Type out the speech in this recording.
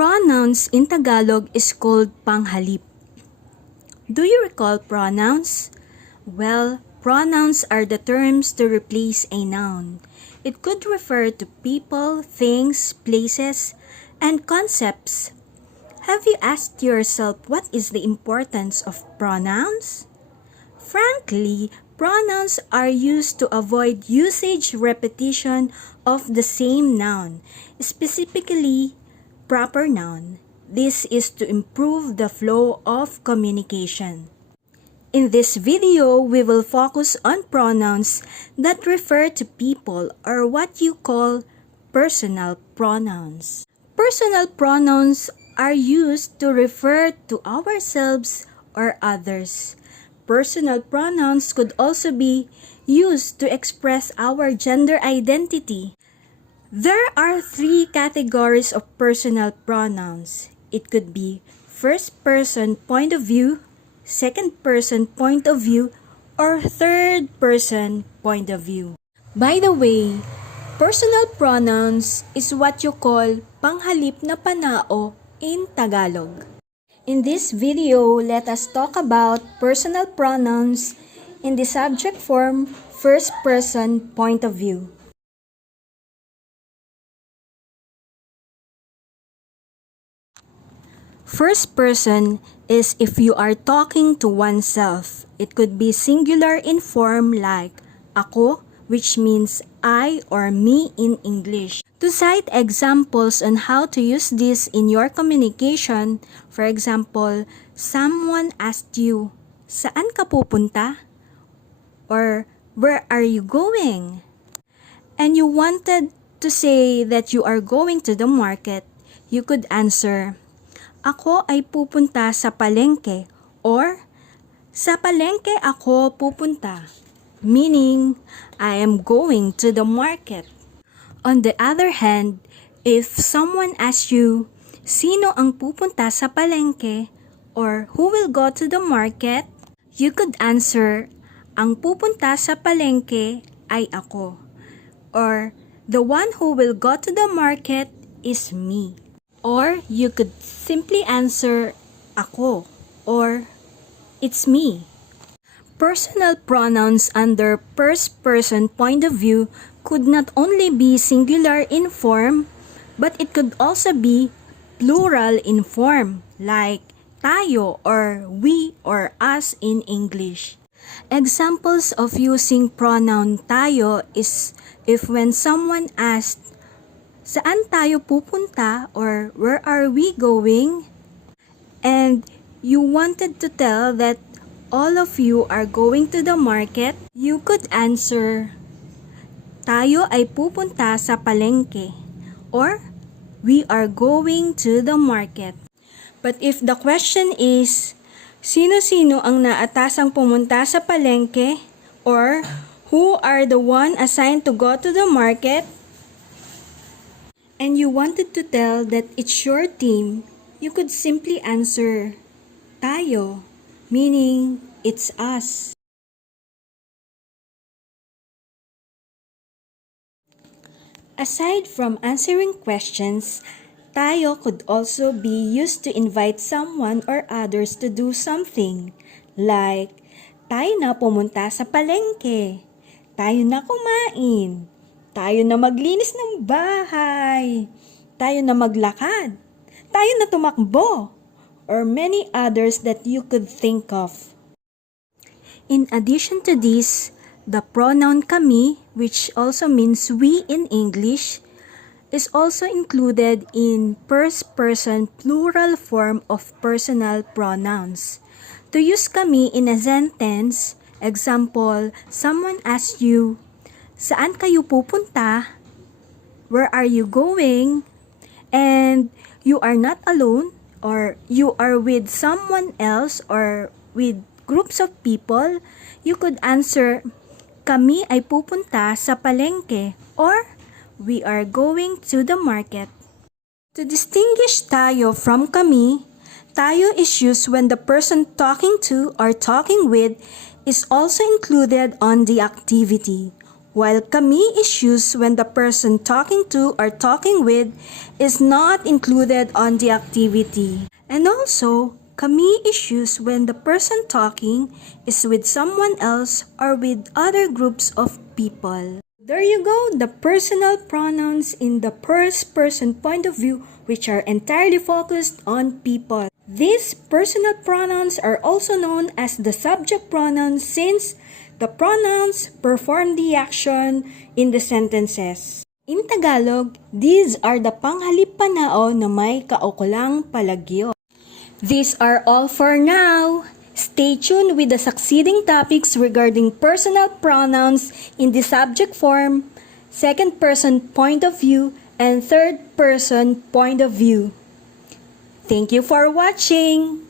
Pronouns in Tagalog is called panghalip. Do you recall pronouns? Well, pronouns are the terms to replace a noun. It could refer to people, things, places, and concepts. Have you asked yourself what is the importance of pronouns? Frankly, pronouns are used to avoid usage repetition of the same noun, specifically proper noun. This is to improve the flow of communication. In this video, we will focus on pronouns that refer to people or what you call personal pronouns. Personal pronouns are used to refer to ourselves or others. Personal pronouns could also be used to express our gender identity. There are three categories of personal pronouns. It could be first person point of view, second person point of view, or third person point of view. By the way, personal pronouns is what you call panghalip na panao in Tagalog. In this video, let us talk about personal pronouns in the subject form first person point of view. First person is if you are talking to oneself. It could be singular in form like ako, which means I or me in English. To cite examples on how to use this in your communication, for example, someone asked you, "Saan ka pupunta?" Or, "Where are you going?" And you wanted to say that you are going to the market, you could answer, "Ako ay pupunta sa palengke," or "Sa palengke ako pupunta," meaning I am going to the market. On the other hand, if someone asks you, "Sino ang pupunta sa palengke?" or "Who will go to the market?" you could answer, "Ang pupunta sa palengke ay ako," or "The one who will go to the market is me." Or you could simply answer, "Ako," or "It's me." Personal pronouns under first person point of view could not only be singular in form, but it could also be plural in form, like tayo or we or us in English. Examples of using pronoun tayo is if when someone asked, "Saan tayo pupunta?" or "Where are we going?" and you wanted to tell that all of you are going to the market, you could answer, "Tayo ay pupunta sa palengke," or "We are going to the market." But if the question is, sino-sino ang naatasang pumunta sa palengke, or who are the one assigned to go to the market, and you wanted to tell that it's your team, you could simply answer, "Tayo," meaning it's us. Aside from answering questions, tayo could also be used to invite someone or others to do something, like, "Tayo na pumunta sa palengke," "Tayo na kumain," "Tayo na maglinis ng bahay," "Tayo na maglakad," "Tayo na tumakbo," or many others that you could think of. In addition to this, the pronoun kami, which also means we in English, is also included in first person plural form of personal pronouns. To use kami in a sentence, example, someone asks you, "Saan kayo pupunta?" "Where are you going?" and you are not alone, or you are with someone else or with groups of people, you could answer, "Kami ay pupunta sa palengke," or "We are going to the market." To distinguish tayo from kami, tayo is used when the person talking to or talking with is also included on the activity, while kami is used when the person talking to or talking with is not included on the activity. And also, kami is used when the person talking is with someone else or with other groups of people. There you go, the personal pronouns in the first person point of view, which are entirely focused on people. These personal pronouns are also known as the subject pronouns since the pronouns perform the action in the sentences. In Tagalog, these are the panghalip panao na may kaukulang palagyo. These are all for now. Stay tuned with the succeeding topics regarding personal pronouns in the subject form, second person point of view, and third person point of view. Thank you for watching.